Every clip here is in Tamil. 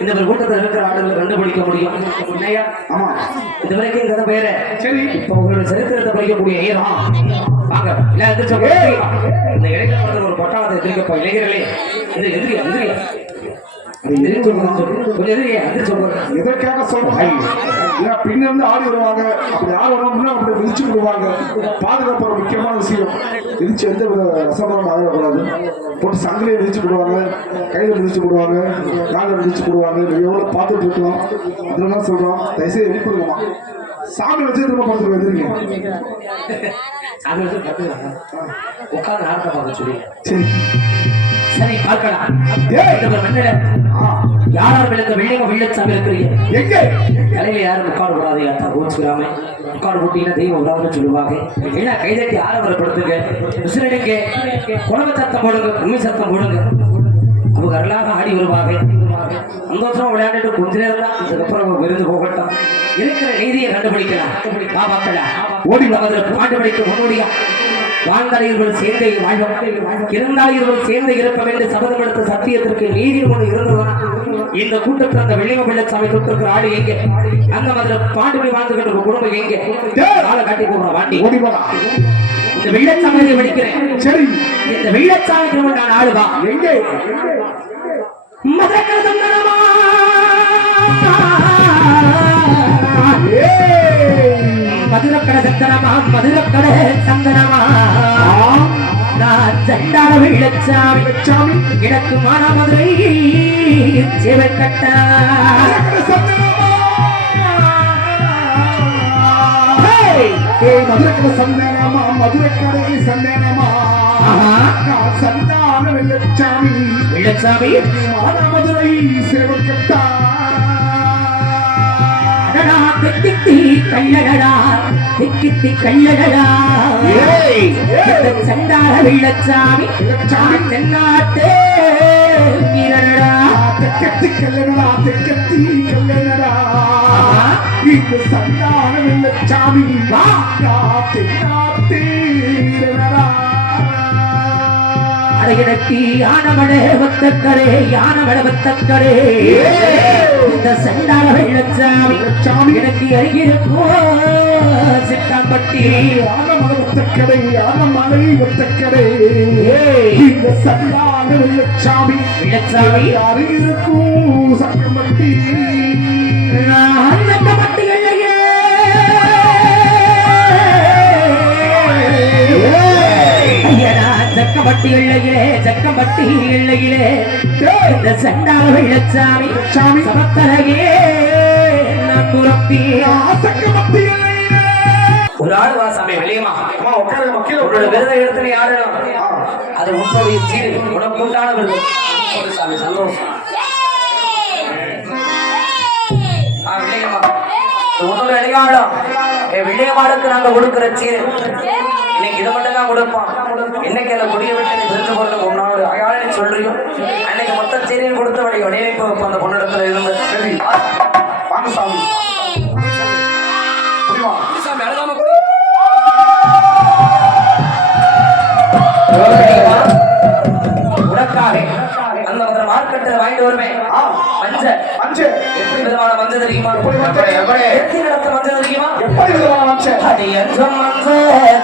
இந்த கூட்டத்தில் இருக்கிற ஆளுங்களை கண்டுபிடிக்க முடியும். என்னையா ஆமா. இது வரைக்கும் கதை பேர சரி. இப்ப உங்களோட சரித்திரத்தை படிக்கக்கூடிய ஐயரா வாங்க இல்ல போய் இந்த இளைஞர் ஒரு பட்டாளத்தை எதிர்க்கப்பா இளைஞர்களே இது எதிரி எதிரி அது எதிர்த்து எதிரி எதிர்த்து போகிறேன் எதற்காக சொல்றேன்? ஏன்னா பின்ன இருந்து ஆடி வருவாங்க. அப்படி ஆள் வரணும்னா அப்படி விரிச்சு விடுவாங்க பாதுகாப்பு ஒரு முக்கியமான விஷயம். விரிச்சு எந்த வித ரசமரம் ஆகிடக்கூடாது போட்டு சங்கிலியை விரிச்சு விடுவாங்க கையில விரிச்சு விடுவாங்க காலில் விரிச்சு விடுவாங்க இது எவ்வளவு பார்த்துட்டு இருக்கோம். அதெல்லாம் சொல்றோம்? தயவுசெய்து எழுப்பிடுவோமா சாமி வச்சு திரும்ப பார்த்துட்டு வந்துருங்க கத்துக்கலாம் பார்க்க சொல்லி சரி. சரி பார்க்கலாம். இந்த மண்ணில யாரார் விழுந்த வெள்ளைங்க வெள்ளச்சாமி இருக்கிறீங்க எங்கே? தலையில யாரும் உட்கார கூடாது யாத்தா கோச்சுக்கிறாம உட்கார போட்டீங்கன்னா தெய்வம் விடாதுன்னு சொல்லுவாங்க. ஏன்னா கைதட்டி ஆரவரப்படுத்துங்க. விசிலடிங்க குழம்பு சத்தம் போடுங்க உண்மை சத்தம் போடுங்க. அவங்க அருளாக ஆடி வருவாங்க. சந்தோஷமா விளையாண்டுட்டு கொஞ்ச நேரம் தான் அதுக்கப்புறம் விருந்து போகட்டும். இருக்கிற நீதியை கண்டுபிடிக்கலாம். வா மக்களா. ஓடி நமது பாண்டு படிக்க முன்னோடியா? வாழ்ந்தாளியர்கள் சேர்ந்தே வாழ்வோம். இருந்தாளியர்கள் சேர்ந்து இருப்போம் என்று சபதம் எடுத்த சத்தியத்திற்கு நீதி ஒன்று இருந்ததுனா இந்த கூட்டத்தில் அந்த வெள்ளிம வெள்ளச்சாமி கொடுத்திருக்கிற ஆடு எங்க? அந்த மாதிரி பாண்டுபடி வாழ்ந்துகிட்டு குடும்பம் எங்க? ஆளை காட்டி போடுறோம் வாண்டி. இந்த வெள்ளச்சாமியை படிக்கிறேன் சரி. இந்த வெள்ளச்சாமி நான் ஆளுவா எங்கே? மதக்கர சந்தனமா மதுரக்கட சந்தனமா மதுரக்கட சந்தனமா நான் சண்டாள வெள்ளச்சாமி சாமி. எனக்கு மானாமதுரை சேவை கட்ட மதுரைக்கடை சந்தனமா மதுரைக்கடை சந்தனமா ஆஹா. சந்தான வெள்ளச்சாமி வெள்ளச்சாமி மதுரை சேவக்கட்டா அடடா திக்கித்தி கள்ளடடா திக்கித்தி கள்ளடடா ஏய், ஏய். இந்த சண்டாள வெள்ளச்சாமி வெள்ளச்சாமி. தென்னாட்டு வீரடா தெக்கத்தி கல்லடா தெக்கத்தி கல்லடா ஆஹா. இந்த சந்தான வெள்ளச்சாமி வா. தென்னாத்தீரடா அடையடக்கி யானமடே வத்தக்கடே யானமட வத்தக்கடே இந்த சண்டாள வெள்ளச்சாமி. எனக்கு அருகிருக்கோ சித்தாம்பட்டி ஆனமலை ஆனமலை ஒத்தக்கடை இந்த சந்தான வெள்ளச்சாமி வெள்ளச்சாமி யாரு இருக்கும் ஐயடா சக்கம்பட்டி இல்லையிலே சக்கம்பட்டி இல்லையிலே இந்த சண்டாள வெள்ளச்சாமி சாமி. சமத்தலையே நான் துரத்தி சக்கமட்டி ஒரு ஆள் வாசாமி வெளியமா அம்மா உட்காரு மக்கள் உன்னோட விருத இடத்துல யாரு அது உன்னுடைய சீடு உனக்கு உண்டான விருது ஒரு சாமி சந்தோஷம். உன்னோட அடியாளம் என் வில்லியம்மாளுக்கு நாங்க கொடுக்கிற சீடு இன்னைக்கு இதை மட்டும் தான் கொடுப்போம். இன்னைக்கு அந்த குடிய விட்டு நீ பிரிஞ்சு போறது உன்னோட அடையாளம் சொல்றியும். அன்னைக்கு மொத்த சீரையும் கொடுத்து வழி நினைப்பு வைப்போம் அந்த பொண்ணிடத்துல இருந்து. சரி. வாங்க சாமி. உனக்காக அந்த மார்க்கெட்டில் வாங்கிட்டு வருவேன். ஆ மஞ்சள் அஞ்சு எப்படி விதமான மஞ்சள் தெரியுமா? எப்படி மஞ்சள்? எப்படி? மஞ்சள் தெரியுமா? எப்படி விதமான அது என்றும் மஞ்சள்.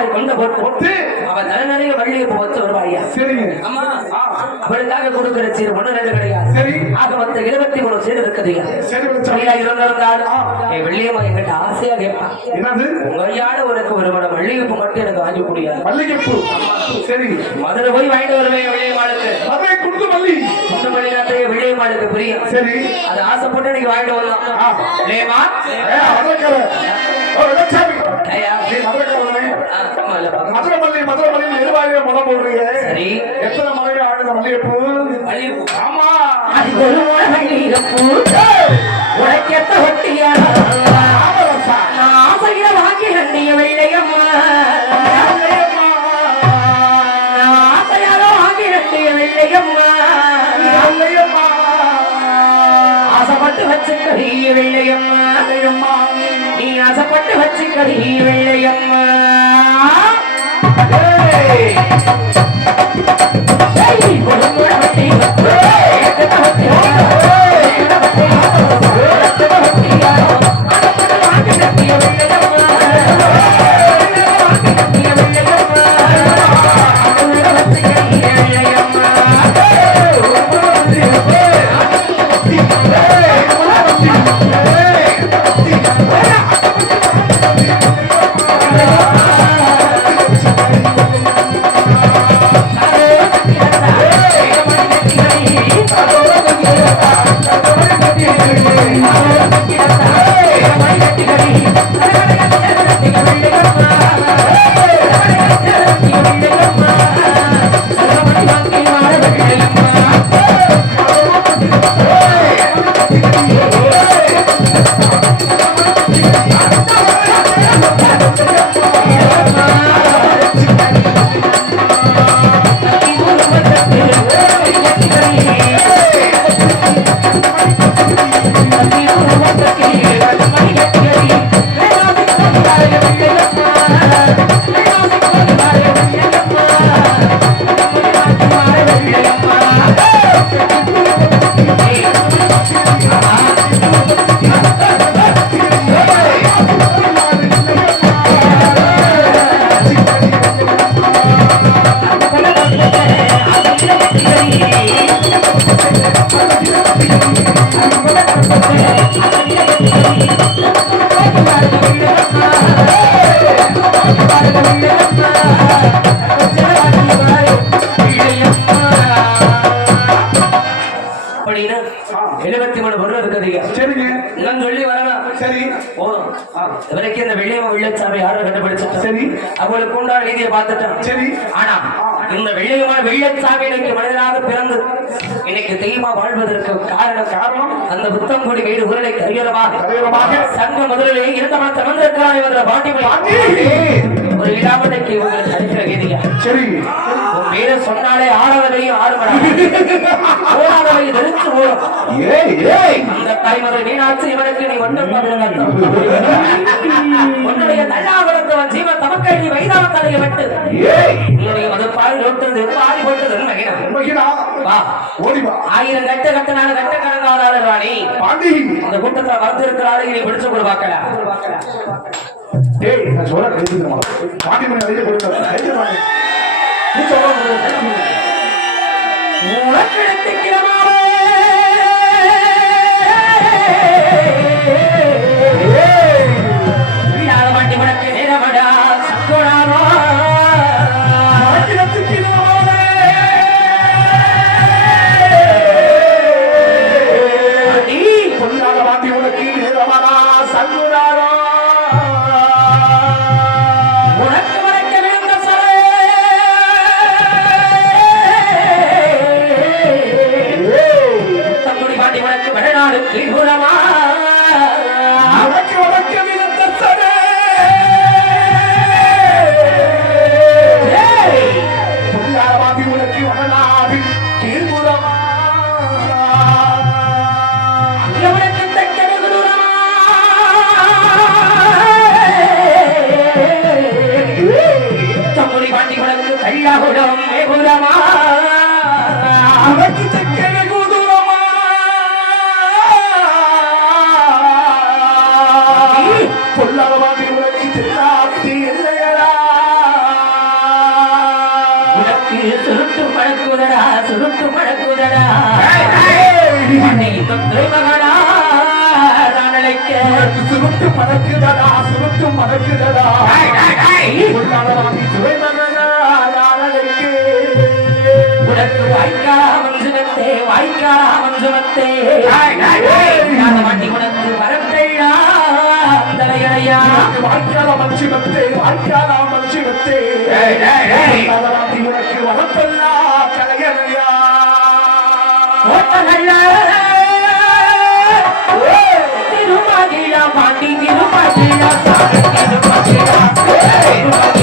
கட்டி கோடாரி கொண்ட போட்டு? அவன் தலை நிறைய வள்ளியை போச்சு வருவாயா சரிங்க அம்மா அவளுக்காக கொடுக்கிற சீர் ஒண்ணு ரெண்டு கிடையாது. சரி. ஆக மொத்த இருபத்தி மூணு சீர் இருக்குதுயா சரியா இருந்திருந்தால் என் வெள்ளியம்மா என்கிட்ட ஆசையா கேட்பான் என்னது? உங்க ஐயாட உனக்கு ஒரு மடம் வள்ளியப்பு மட்டும் எனக்கு வாங்கி முடியாது மல்லிகைப்பூ. சரி. மதுரை போய் வாங்கிட்டு வருவேன் வெள்ளியம்மாளுக்கு மதுரை குண்டு மல்லி. குண்டு மல்லிகாத்தையே வெள்ளியம்மாளுக்கு பிரியும். சரி. அது ஆசைப்பட்டு எனக்கு வாங்கிட்டு வரலாம். ஆ. வெள்ளியம்மா. மதுரை மல்லி மதுரை மல்லி நிர்வாகிய மனம் போடுறீங்க எத்தனை மலையில ஆடுத மல்லிகைப்பூ? வள்ளியப்பு ஆமா. அது ஒரு மல்லிகைப்பூ. உனக்கெத்த ஒட்டியா? ஆமரசா. நான் ஆசையில வாங்கி கண்டிய வெள்ளையம்மா நான் ஆசையாக வாங்கி கண்டிய வெள்ளையம்மா ஆசைப்பட்டு வச்சுக்கடி வெள்ளையம்மா நீ ஆசைப்பட்டு வச்சுக்கடி வெள்ளையம்மா. ஏய், கொடுமுறை வட்டி, அவங்களுக்கு உண்டான நீதியை பார்த்துட்டோம் சரி. ஆனா இந்த வெள்ளையம்மா வெள்ளச்சாமி இன்னைக்கு மனிதனாக பிறந்து இன்னைக்கு தெய்வமா வாழ்வதற்கு காரணம் காரணம் அந்த புத்தங்குடி வீடு உருளை கரியரமாக. சங்க முதலிலே இருந்தவன் திறந்திருக்கிறான் இவங்க பாட்டி. ஒரு விழாமலைக்கு இவங்களுக்கு அடிக்கிற கீதியா சரி. உன் பேரை சொன்னாலே ஆறாவதையும் ஆறு மணி தெரிஞ்சு ஓடும். அந்த தாய்மகள் மீனாட்சி இவனுக்கு நீ ஒன்றும் பதிலளித்தோம். ஏய்! உன்னுடைய மதுப்பால் நோட்டது பாடி போட்டது மகிழம் மகிழா. வா. ஓடி வா. ஆயிரம் கட்ட கட்டனால கட்ட கணங்காதாளர் வாணி பாண்டி! அந்த கூட்டத்துல வந்து இருக்கிறாரு நீ பிடிச்சு கொடு பார்க்கல டேய் நான் சொல்ல மணி பாண்டி மறக்குதடா உள்ளாடலாமி துறைமகனா நாளைக்கு உனக்கு வாய்க்கா மஞ்சுமத்தே வாய்க்கா மஞ்சுமத்தே நான் மாட்டி உனக்கு வரட்டையா தலையடையா வாய்க்கால மனுஷி வத்தே உள்ளாடலாமி உனக்கு வளர்ப்பெல்லாம் கலையறையா ஓட்டகல்ல திருமகிழா பாண்டி திருமகிழா திருமதியா.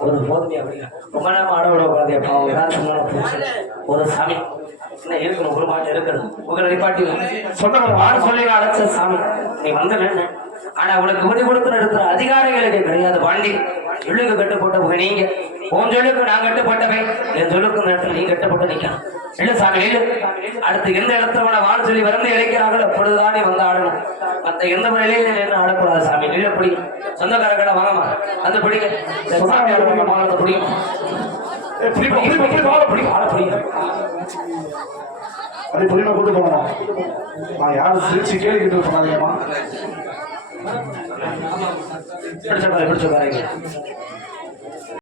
ஒரு போதுமே அப்படிங்க ரொம்ப நேரம் ஆட விட கூடாது ஒரு நாள் ஒரு சாமி. என்ன இருக்கணும் ஒரு மாட்டம் இருக்கணும் உங்களை நிப்பாட்டி சொன்ன வாட சொல்லி அழைச்ச சாமி. நீ வந்த ஆனா உனக்கு விதி கொடுத்து நடத்துற அதிகாரிகளுக்கு கிடையாது பாண்டி. சொல்லுக்கு கட்டுப்பட்டவங்க நீங்க. உன் சொல்லுக்கு நான் கட்டுப்பட்டவன். என் சொல்லுக்கு இந்த இடத்துல நீ கட்டுப்பட்டு நிக்கணும். இல்ல சாமி இல்ல. அடுத்து எந்த இடத்துல உன வாட சொல்லி வந்து இழைக்கிறாங்களோ அப்பொழுதுதானே வந்து ஆடணும். மத்த எந்த முறையிலையும் நின்று ஆடக்கூடாது சாமி. இல்ல பிடி. சொந்தக்கார கடை வாங்கம்மா. அந்த பிடிங்க. சாமி வாங்கறத பிடிக்கும் பிடிக்கும் பிடிக்கும் பிடிக்கும் பிடிக்கும் ஆட பிடிக்கும் அப்படி புரியுமா கூட்டு போகணும் நான் யாரும் சிரிச்சு கேள்விக்கிட்டு சொன்னாதேம்மா பிடிச்ச பாரு பிடிச்ச பாருங்க.